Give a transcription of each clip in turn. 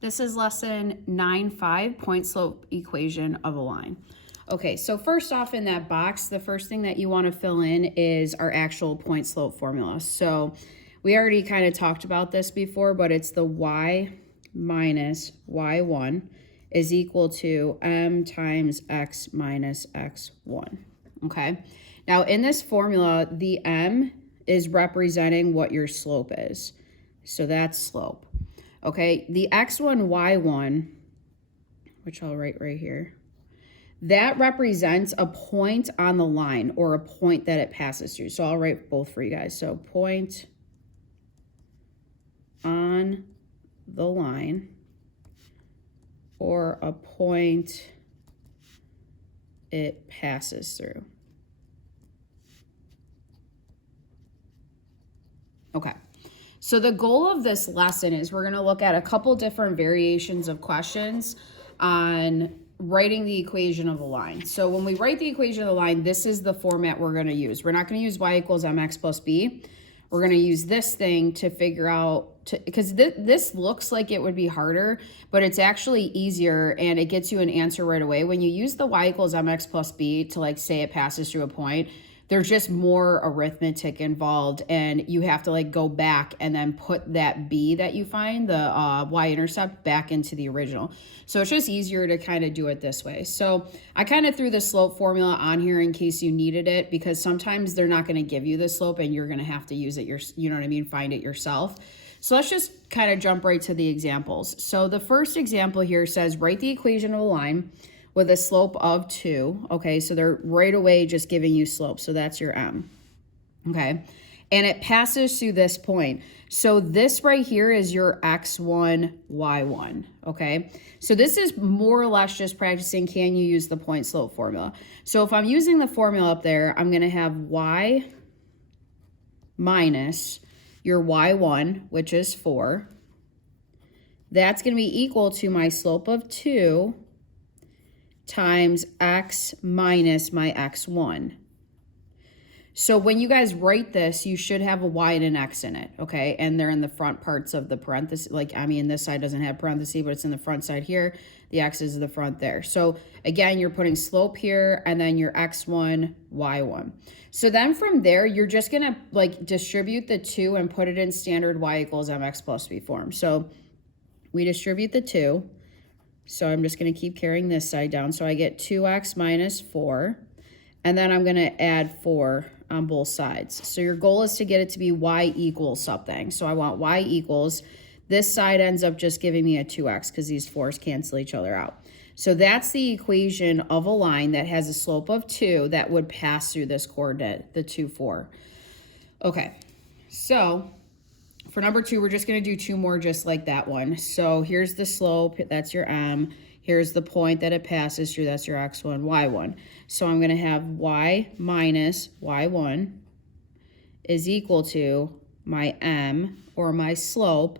This is lesson 9.5, point slope equation of a line. Okay, so first off in that box, the first thing that you want to fill in is our actual point slope formula. So we already kind of talked about this before, but it's the y minus y1 is equal to m times x minus x1. Okay, now in this formula, the m is representing what your slope is. So that's slope. Okay, the x1, y1, which I'll write right here, that represents a point on the line or a point that it passes through. So I'll write both for you guys. So point on the line or a point it passes through. Okay. So the goal of this lesson is we're going to look at a couple different variations of questions on writing the equation of a line. So when we write the equation of the line, this is the format we're going to use. We're not going to use y equals mx plus b. We're going to use this thing to figure out, because this looks like it would be harder, but it's actually easier and it gets you an answer right away. When you use the y equals mx plus b to like say it passes through a point, there's just more arithmetic involved and you have to like go back and then put that b that you find, the y-intercept, back into the original. So it's just easier to kind of do it this way. So I kind of threw the slope formula on here in case you needed it, because sometimes they're not going to give you the slope and you're going to have to use it, you know what I mean, find it yourself. So let's just kind of jump right to the examples. So the first example here says write the equation of a line with a slope of 2. Okay, so they're right away just giving you slope. So that's your m. Okay, and it passes through this point. So this right here is your x1, y1. Okay, so this is more or less just practicing, can you use the point slope formula? So if I'm using the formula up there, I'm going to have y minus your y1, which is 4. That's going to be equal to my slope of 2 times x minus my x1. So when you guys write this, you should have a y and an x in it, okay? And they're in the front parts of the parenthesis. Like, I mean, this side doesn't have parentheses, but it's in the front side here. The x is the front there. So again, you're putting slope here and then your x1, y1. So then from there, you're just gonna like distribute the 2 and put it in standard y equals mx plus b form. So we distribute the 2. So I'm just going to keep carrying this side down. So I get 2x minus 4. And then I'm going to add 4 on both sides. So your goal is to get it to be y equals something. So I want y equals. This side ends up just giving me a 2x because these 4's cancel each other out. So that's the equation of a line that has a slope of 2 that would pass through this coordinate, the 2, 4. Okay, so for number 2, we're just going to do 2 more just like that one. So here's the slope, that's your m. Here's the point that it passes through, that's your x1, y1. So I'm going to have y minus y1 is equal to my m, or my slope,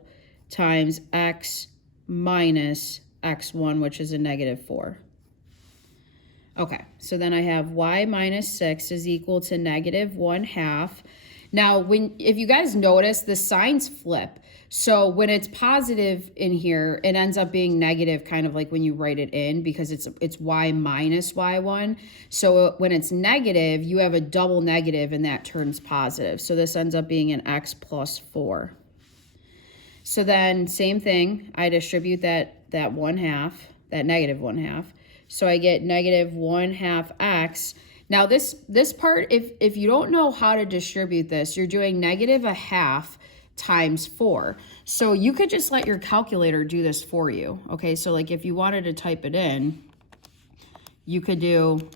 times x minus x1, which is a negative 4. Okay, so then I have y minus 6 is equal to negative 1/2. Now, if you guys notice, the signs flip. So when it's positive in here, it ends up being negative, kind of like when you write it in, because it's y minus y1. So when it's negative, you have a double negative and that turns positive. So this ends up being an x plus 4. So then same thing, I distribute that 1/2, that negative 1/2. So I get negative 1/2 x. Now this part, if you don't know how to distribute this, you're doing negative 1/2 times 4. So you could just let your calculator do this for you. Okay, so like if you wanted to type it in, you could do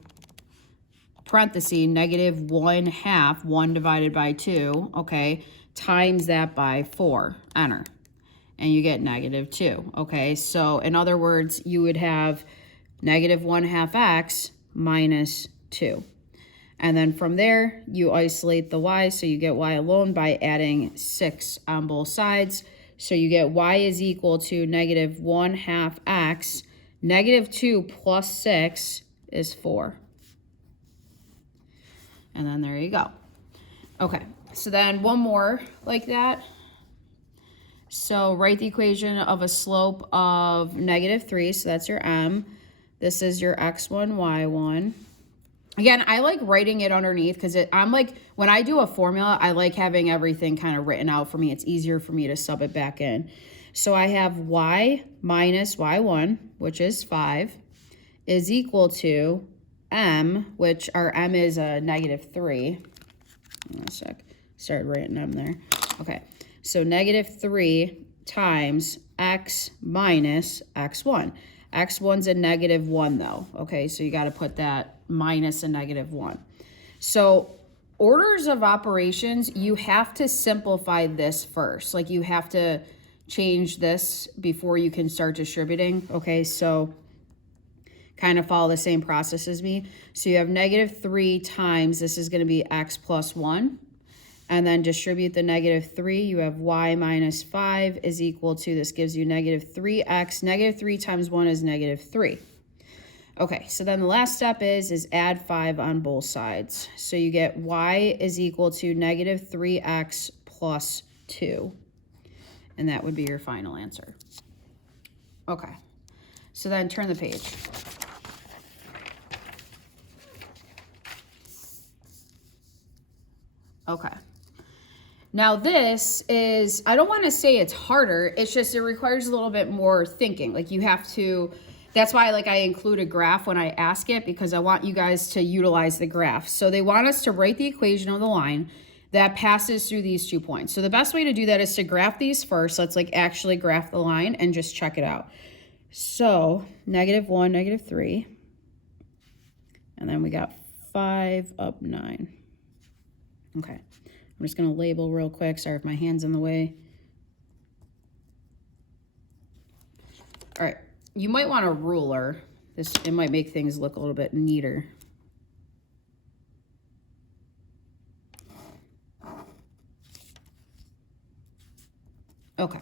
parenthesis negative 1/2, 1 divided by 2, okay, times that by 4, enter. And you get negative 2, okay? So in other words, you would have negative 1/2 x minus 2. And then from there, you isolate the y, so you get y alone by adding 6 on both sides. So you get y is equal to negative 1/2 x. Negative 2 plus 6 is 4. And then there you go. Okay, so then one more like that. So write the equation of a slope of -3, so that's your m. This is your x1, y1. Again, I like writing it underneath because I'm like, when I do a formula, I like having everything kind of written out for me. It's easier for me to sub it back in. So I have y minus y1, which is 5, is equal to m, which our m is a -3. One sec. Started writing m there. Okay. So -3 times x minus x1. X1's a -1 though. Okay, so you got to put that minus a -1. So orders of operations, you have to simplify this first. Like you have to change this before you can start distributing. Okay, so kind of follow the same process as me. So you have -3 times, this is going to be x plus 1. And then distribute the -3. You have y minus 5 is equal to, this gives you -3x. -3 times 1 is -3. Okay, so then the last step is add 5 on both sides. So you get y is equal to -3x plus 2. And that would be your final answer. Okay, so then turn the page. Okay. Now this is, I don't want to say it's harder, it's just it requires a little bit more thinking. Like you have to, that's why like I include a graph when I ask it, because I want you guys to utilize the graph. So they want us to write the equation of the line that passes through these 2 points. So the best way to do that is to graph these first. Let's like actually graph the line and just check it out. So -1, -3, and then we got 5 up 9. Okay. I'm just going to label real quick. Sorry if my hand's in the way. All right. You might want a ruler. It might make things look a little bit neater. Okay.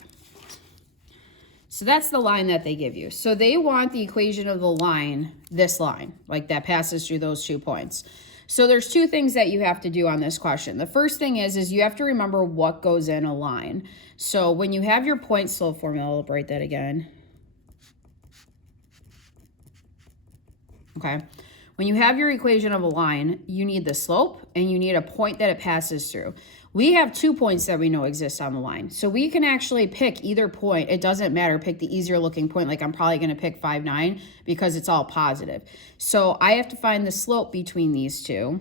So that's the line that they give you. So they want the equation of the line, this line, like that passes through those 2 points. So there's 2 things that you have to do on this question. The first thing is you have to remember what goes in a line. So when you have your point slope formula, I'll write that again. Okay. When you have your equation of a line, you need the slope and you need a point that it passes through. We have 2 points that we know exist on the line. So we can actually pick either point. It doesn't matter. Pick the easier looking point. Like I'm probably going to pick 5, 9 because it's all positive. So I have to find the slope between these 2.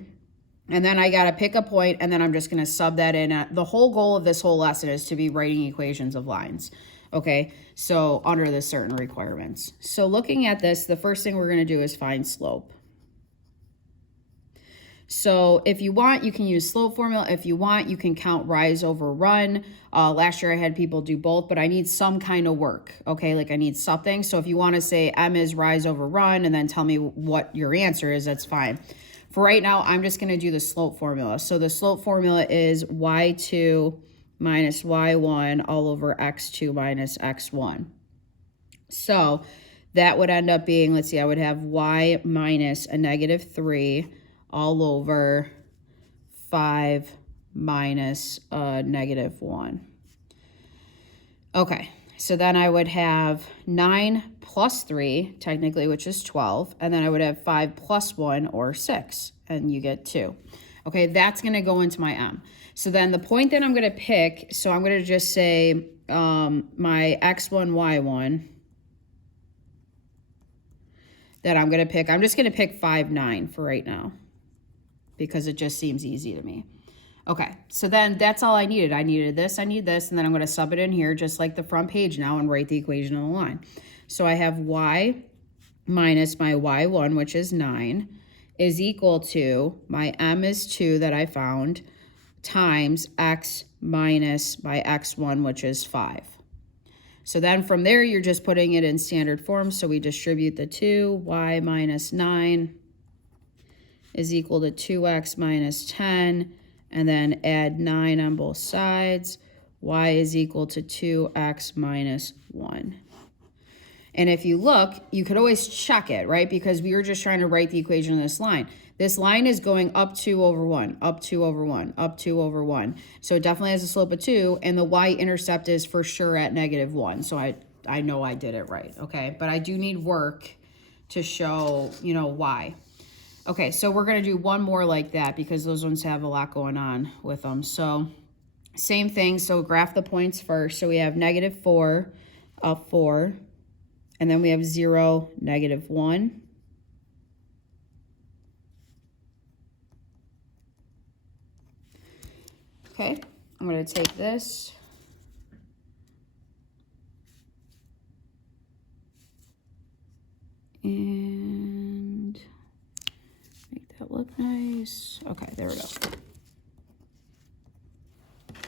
And then I got to pick a point and then I'm just going to sub that in. The whole goal of this whole lesson is to be writing equations of lines. Okay, so under the certain requirements. So looking at this, the first thing we're going to do is find slope. So if you want, you can use slope formula. If you want, you can count rise over run. Last year I had people do both, but I need some kind of work, okay? Like I need something. So if you want to say M is rise over run and then tell me what your answer is, that's fine. For right now, I'm just going to do the slope formula. So the slope formula is y2 minus y1 all over x2 minus x1. So that would end up being, let's see, I would have y minus a -3 all over 5 minus a -1. Okay, so then I would have 9 plus 3, technically, which is 12, and then I would have 5 plus 1, or 6, and you get 2. Okay, that's going to go into my M. So then the point that I'm going to pick, so I'm going to just say my x1, y1 that I'm going to pick. I'm just going to pick 5, 9 for right now, because it just seems easy to me. Okay, so then that's all I needed. I needed this, I need this, and then I'm going to sub it in here just like the front page now and write the equation on the line. So I have y minus my y1, which is 9, is equal to my m is 2 that I found, times x minus my x1, which is 5. So then from there, you're just putting it in standard form. So we distribute the 2, y minus 9 is equal to 2x minus 10, and then add 9 on both sides. Y is equal to 2x minus 1. And if you look, you could always check it, right? Because we were just trying to write the equation of this line. This line is going up 2 over 1, up 2 over 1, up 2 over 1. So it definitely has a slope of 2, and the y-intercept is for sure at -1. So I know I did it right, okay? But I do need work to show, you know, why. Okay, so we're going to do one more like that because those ones have a lot going on with them. So same thing, so graph the points first. So we have -4, up 4, and then we have 0, -1. Okay, I'm going to take this. And make that look nice. Okay, there we go.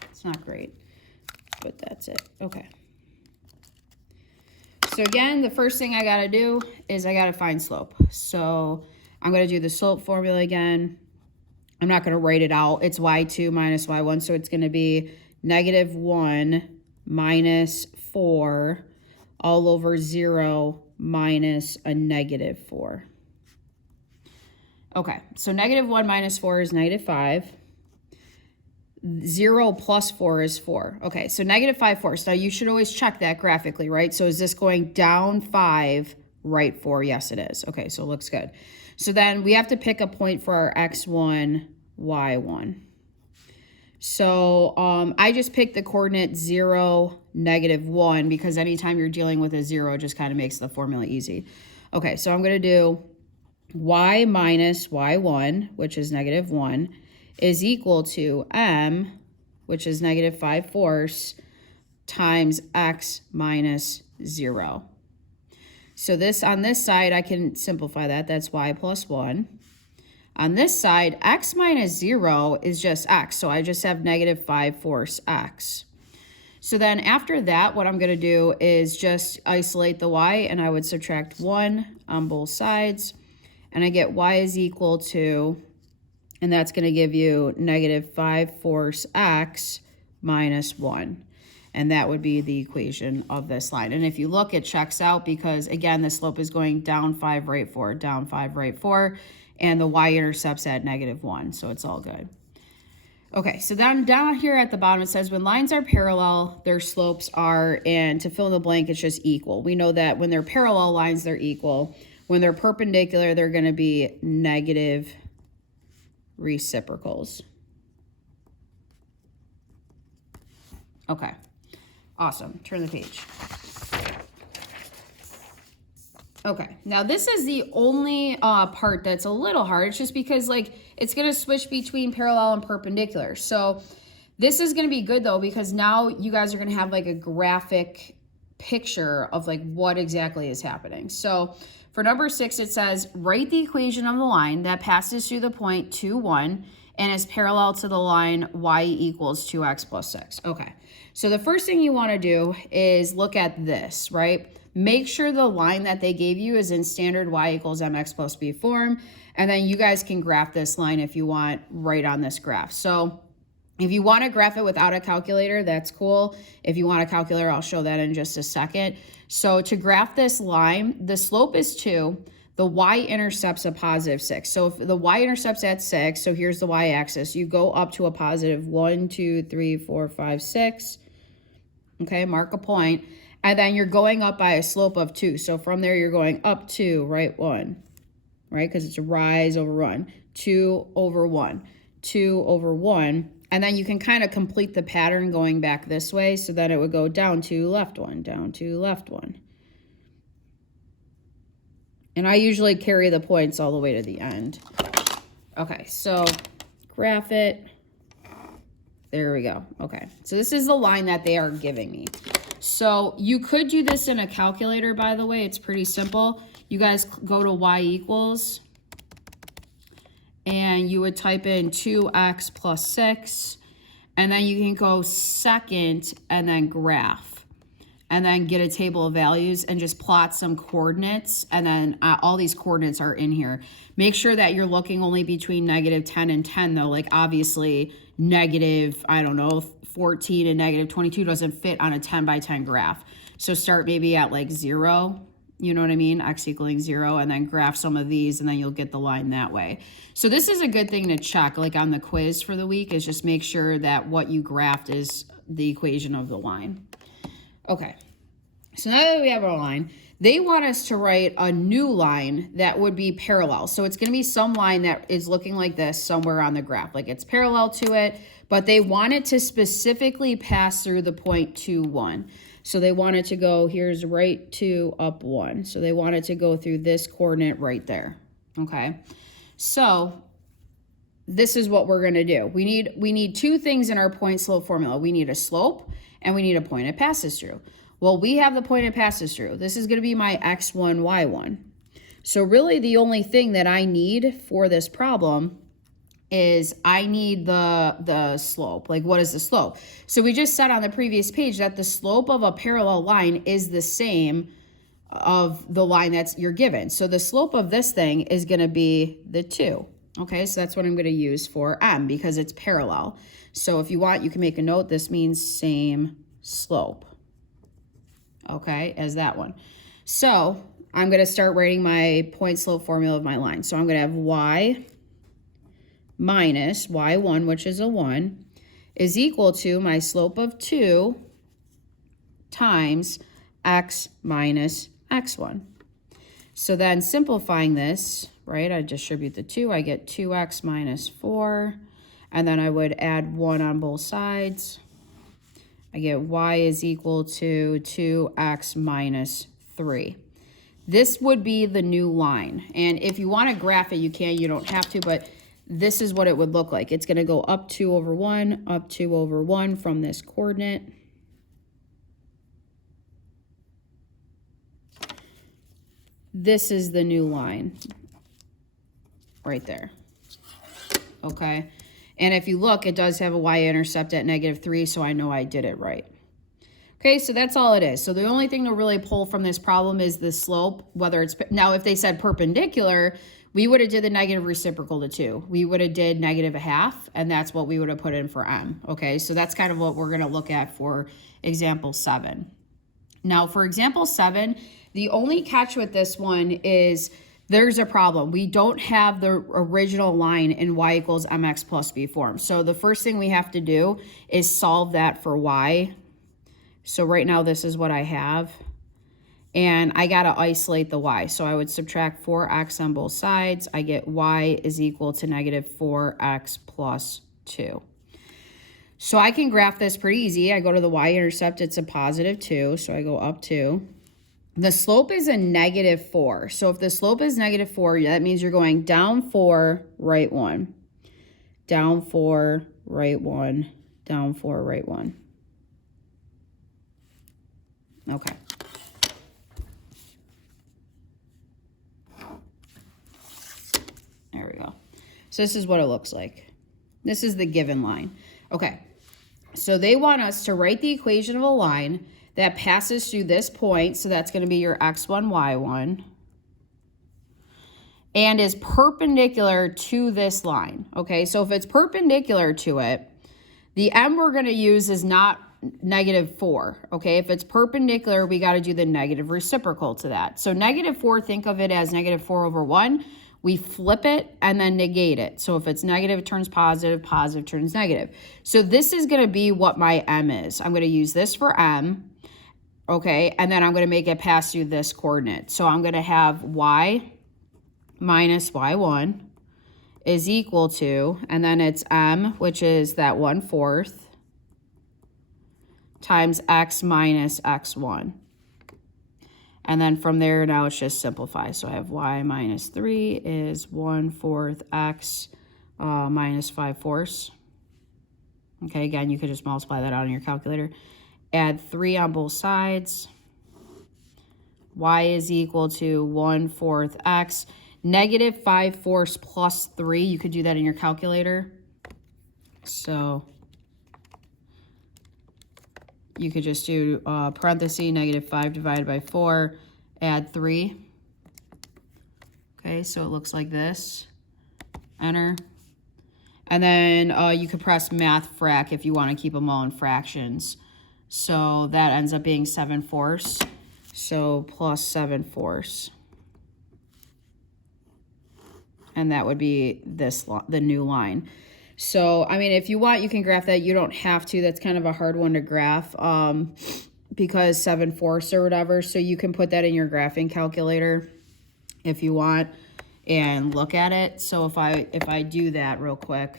It's not great, but that's it. Okay. So again, the first thing I got to do is I got to find slope. So I'm going to do the slope formula again. I'm not going to write it out. It's y2 minus y1. So it's going to be -1 minus 4 all over 0 minus a -4. Okay, so -1 minus 4 is -5. 0 plus 4 is 4. Okay, so -5 fourths. Now you should always check that graphically, right? So is this going down 5, right 4? Yes, it is. Okay, so it looks good. So then we have to pick a point for our x1, y1. So I just picked the coordinate 0, -1 because anytime you're dealing with a 0, it just kind of makes the formula easy. Okay, so I'm going to do y minus y1, which is -1, is equal to m, which is -5 fourths, times x minus 0. So this on this side, I can simplify that. That's y plus 1. On this side, x minus 0 is just x. So I just have -5 fourths x. So then after that, what I'm going to do is just isolate the y, and I would subtract 1 on both sides. And I get y is equal to, and that's going to give you -5 fourths x minus 1. And that would be the equation of this line. And if you look, it checks out because, again, the slope is going down 5, right 4, down 5, right 4. And the y-intercept's at -1, so it's all good. Okay, so then down here at the bottom, it says when lines are parallel, their slopes are, and to fill in the blank, it's just equal. We know that when they're parallel lines, they're equal. When they're perpendicular, they're going to be negative reciprocals. Okay, awesome. Turn the page. Okay, now this is the only part that's a little hard. It's just because like it's going to switch between parallel and perpendicular. So this is going to be good though, because now you guys are going to have like a graphic picture of like what exactly is happening. So for number 6, it says write the equation of the line that passes through the point 2, 1 and is parallel to the line y equals 2x plus 6. Okay, so the first thing you want to do is look at this, right? Make sure the line that they gave you is in standard y equals mx plus b form, and then you guys can graph this line if you want right on this graph. So if you want to graph it without a calculator, that's cool. If you want a calculator, I'll show that in just a second. So to graph this line, the slope is 2. The y-intercept's a positive 6. So if the y-intercept's at 6, so here's the y-axis, you go up to a positive 1, 2, 3, 4, 5, 6. Okay, mark a point. And then you're going up by a slope of 2. So from there, you're going up 2, right 1, right? Because it's a rise over 1. 2 over 1, 2 over 1. And then you can kind of complete the pattern going back this way. So then it would go down 2, left 1, down 2, left 1. And I usually carry the points all the way to the end. Okay, so graph it. There we go. Okay, so this is the line that they are giving me. So you could do this in a calculator, by the way. It's pretty simple. You guys go to y equals, and you would type in 2x plus 6, and then you can go second and then graph, and then get a table of values and just plot some coordinates, and then all these coordinates are in here. Make sure that you're looking only between -10 and 10, though. Like, obviously, negative, I don't know, 14 and -22 doesn't fit on a 10 by 10 graph. So start maybe at like 0, you know what I mean? X equaling 0, and then graph some of these, and then you'll get the line that way. So this is a good thing to check, like on the quiz for the week, is just make sure that what you graphed is the equation of the line. Okay, so now that we have our line, they want us to write a new line that would be parallel. So it's going to be some line that is looking like this somewhere on the graph, like it's parallel to it, but they want it to specifically pass through the point 2, 1. So they want it to go, here's right 2, up 1. So they want it to go through this coordinate right there, okay? So this is what we're going to do. We need two things in our point slope formula. We need a slope and we need a point it passes through. Well, we have the point it passes through. This is going to be my x1, y1. So really the only thing that I need for this problem is I need the slope. Like, what is the slope? So we just said on the previous page that the slope of a parallel line is the same of the line that's you're given. So the slope of this thing is going to be the 2. Okay, so that's what I'm going to use for m because it's parallel. So if you want, you can make a note. This means same slope. Okay, as that one. So I'm going to start writing my point slope formula of my line. So I'm going to have y minus y1, which is a 1, is equal to my slope of 2 times x minus x1. So then simplifying this, right, I distribute the 2, I get 2x minus 4, and then I would add 1 on both sides. I get y is equal to 2x minus 3. This would be the new line. And if you want to graph it, you can. You don't have to, but this is what it would look like. It's going to go up 2 over 1, up 2 over 1 from this coordinate. This is the new line right there. Okay. And if you look, it does have a y-intercept at -3, so I know I did it right. Okay, so that's all it is. So the only thing to really pull from this problem is the slope, whether it's, now if they said perpendicular, we would have did the negative reciprocal to 2. We would have did -1/2, and that's what we would have put in for m. Okay, so that's kind of what we're going to look at for example 7. Now for example 7, the only catch with this one is there's a problem. We don't have the original line in y equals mx plus b form. So the first thing we have to do is solve that for y. So right now this is what I have. And I got to isolate the y. So I would subtract 4x on both sides. I get y is equal to -4x plus 2. So I can graph this pretty easy. I go to the y-intercept. It's a +2. So I go up 2. The slope is a -4. So if the slope is -4, that means you're going down 4, right 1. Down 4, right 1. Down 4, right 1. Okay. There we go. So this is what it looks like. This is the given line. Okay. So they want us to write the equation of a line that passes through this point, so that's going to be your x1, y1, and is perpendicular to this line, okay? So if it's perpendicular to it, the m we're going to use is not -4, okay? If it's perpendicular, we got to do the negative reciprocal to that. So -4, think of it as -4 over 1. We flip it and then negate it. So if it's negative, it turns positive, positive turns negative. So this is going to be what my m is. I'm going to use this for m. Okay, and then I'm going to make it pass through this coordinate. So I'm going to have y minus y1 is equal to, and then it's m, which is that 1/4, times x minus x1. And then from there, now it's just simplify. So I have y minus 3 is 1/4 x minus 5/4. Okay, again, you could just multiply that out on your calculator. Add 3 on both sides. Y is equal to 1/4 x. -5/4 plus 3. You could do that in your calculator. So you could just do parenthesis, -5 divided by 4, add 3. Okay, so it looks like this. Enter. And then you could press math frac if you want to keep them all in fractions. So that ends up being 7/4. So plus 7/4. And that would be this, the new line. So, I mean, if you want, you can graph that. You don't have to. That's kind of a hard one to graph because 7/4 or whatever. So you can put that in your graphing calculator if you want and look at it. So if I do that real quick,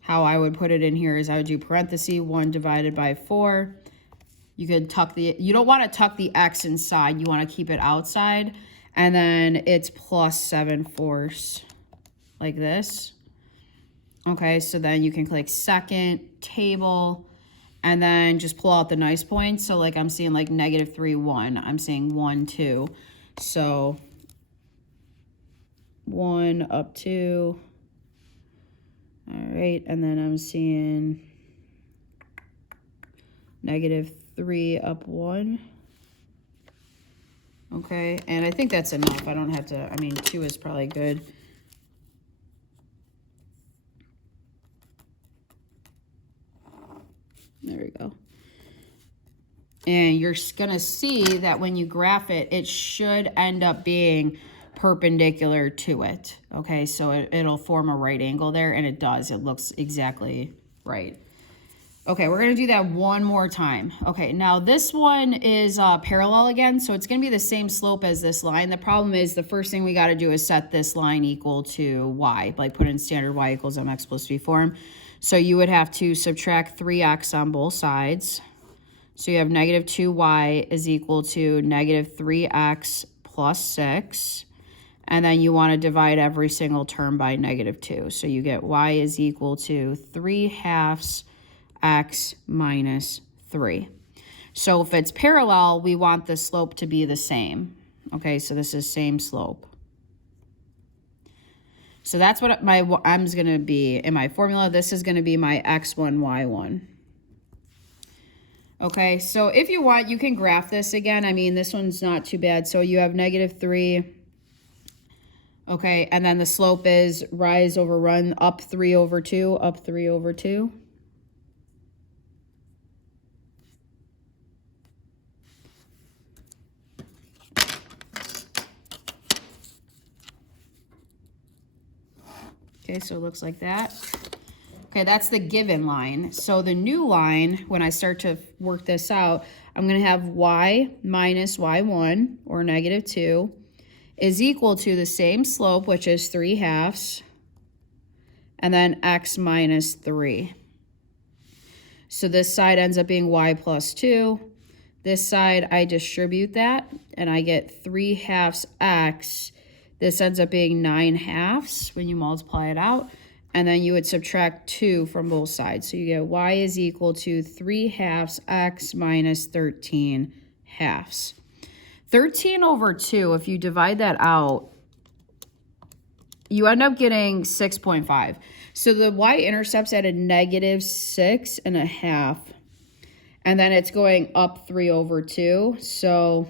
how I would put it in here is I would do parenthesis 1 divided by 4. You could tuck you don't want to tuck the x inside. You want to keep it outside. And then it's plus 7/4 like this. Okay, so then you can click second table and then just pull out the nice points. So like I'm seeing like -3, 1. I'm seeing 1, 2. So 1 up 2. All right, and then I'm seeing -3 up 1. Okay, and I think that's enough. I don't have to, I mean, 2 is probably good. There we go. And you're going to see that when you graph it, it should end up being perpendicular to it. Okay, so it'll form a right angle there, and it does. It looks exactly right. Okay, we're going to do that one more time. Okay, now this one is parallel again, so it's going to be the same slope as this line. The problem is the first thing we got to do is set this line equal to y, like put in standard y equals mx plus b form. So you would have to subtract 3x on both sides. So you have -2y is equal to -3x plus 6. And then you want to divide every single term by -2. So you get y is equal to 3/2 x minus 3. So if it's parallel, we want the slope to be the same. Okay, so this is same slope. So that's what my m's going to be in my formula. This is going to be my x1, y1. Okay, so if you want, you can graph this again. I mean, this one's not too bad. So you have -3. Okay, and then the slope is rise over run, up 3 over 2, up 3 over 2. Okay, so it looks like that. Okay, that's the given line. So the new line, when I start to work this out, I'm going to have y minus y1, or -2, is equal to the same slope, which is 3/2, and then x minus 3. So this side ends up being y plus 2. This side, I distribute that, and I get 3/2 x. This ends up being 9/2 when you multiply it out. And then you would subtract 2 from both sides. So you get y is equal to 3/2 x minus 13/2. 13 over 2, if you divide that out, you end up getting 6.5. So the y-intercept's at a -6.5. And then it's going up 3 over 2. So,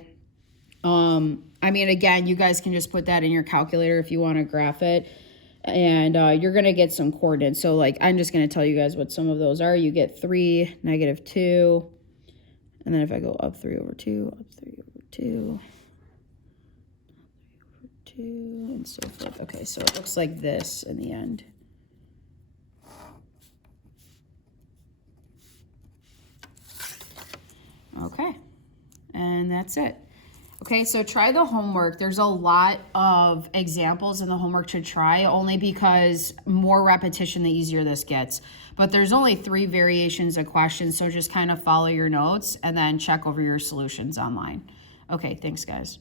I mean, again, you guys can just put that in your calculator if you want to graph it. And you're going to get some coordinates. So, like, I'm just going to tell you guys what some of those are. You get 3, -2. And then if I go up 3 over 2, up 3 over 2, 3 over 2, and so forth. Okay, so it looks like this in the end. Okay, and that's it. Okay, so try the homework. There's a lot of examples in the homework to try, only because more repetition, the easier this gets. But there's only 3 variations of questions, so just kind of follow your notes and then check over your solutions online. Okay, thanks, guys.